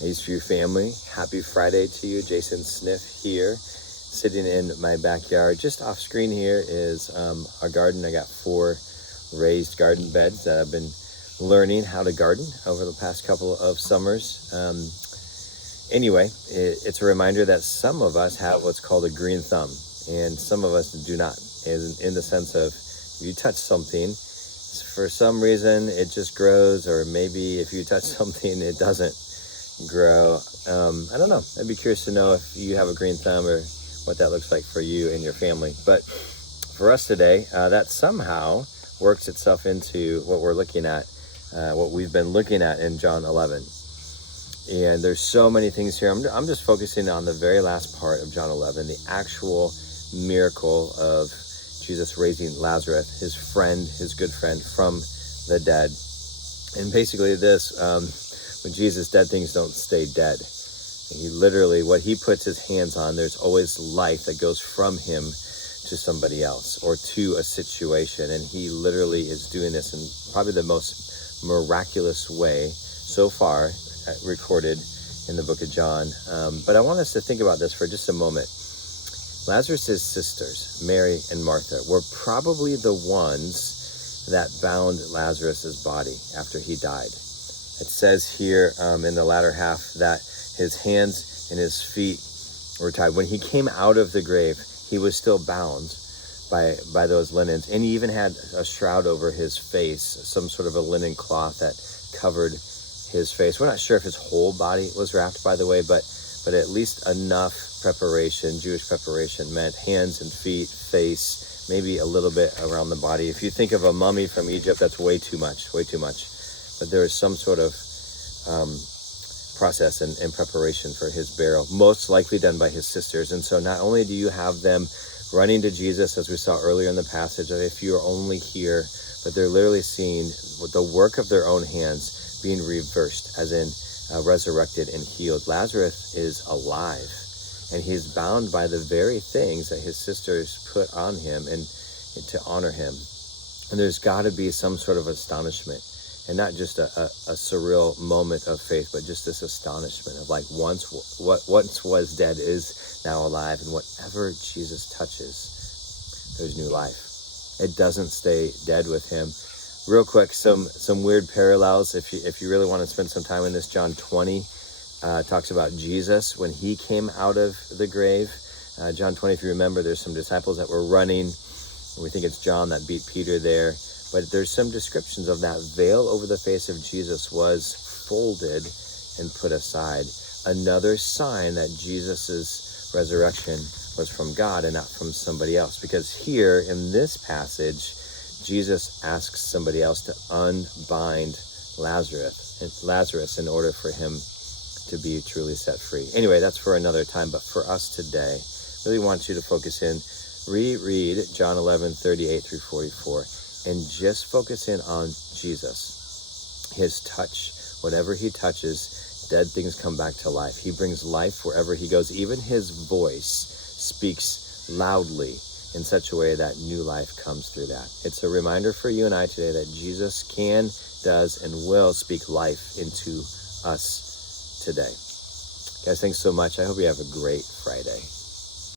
Eastview family, happy Friday to you. Jason Sniff here, sitting in my backyard. Just off screen here is our garden. I got 4 raised garden beds that I've been learning how to garden over the past couple of summers. Anyway, it's a reminder that some of us have what's called a green thumb, and some of us do not, in the sense of if you touch something, for some reason it just grows, or maybe if you touch something it doesn't grow. I don't know. I'd be curious to know if you have a green thumb or what that looks like for you and your family. But for us today, that somehow works itself into what we're looking at, what we've been looking at in John 11. And there's so many things here. I'm just focusing on the very last part of John 11, the actual miracle of Jesus raising Lazarus, his friend, his good friend, from the dead. And basically this, when Jesus, dead things don't stay dead. He literally, what he puts his hands on, there's always life that goes from him to somebody else or to a situation. And he literally is doing this in probably the most miraculous way so far recorded in the book of John. But I want us to think about this for just a moment. Lazarus' sisters, Mary and Martha, were probably the ones that bound Lazarus' body after he died. It says here in the latter half that his hands and his feet were tied. When he came out of the grave, he was still bound by those linens. And he even had a shroud over his face, some sort of a linen cloth that covered his face. We're not sure if his whole body was wrapped, by the way, but at least enough preparation, Jewish preparation, meant hands and feet, face, maybe a little bit around the body. If you think of a mummy from Egypt, that's way too much. But there is some sort of process and preparation for his burial, most likely done by his sisters. And so not only do you have them running to Jesus, as we saw earlier in the passage, that if you are only here, but they're literally seeing the work of their own hands being reversed, as in resurrected and healed. Lazarus is alive, and he's bound by the very things that his sisters put on him and to honor him. And there's got to be some sort of astonishment, and not just a surreal moment of faith, but just this astonishment of like, what once was dead is now alive, and whatever Jesus touches, there's new life. It doesn't stay dead with him. Real quick, some weird parallels. If you really want to spend some time in this, John 20 talks about Jesus when he came out of the grave. John 20, if you remember, there's some disciples that were running. We think it's John that beat Peter there. But there's some descriptions of that veil over the face of Jesus was folded and put aside. Another sign that Jesus's resurrection was from God and not from somebody else. Because here in this passage, Jesus asks somebody else to unbind Lazarus in order for him to be truly set free. Anyway, that's for another time. But for us today, really want you to focus in, reread John 11:38 through 44. And just focus in on Jesus, his touch. Whatever he touches, dead things come back to life. He brings life wherever he goes. Even his voice speaks loudly in such a way that new life comes through that. It's a reminder for you and I today that Jesus can, does, and will speak life into us today. Guys, thanks so much. I hope you have a great Friday.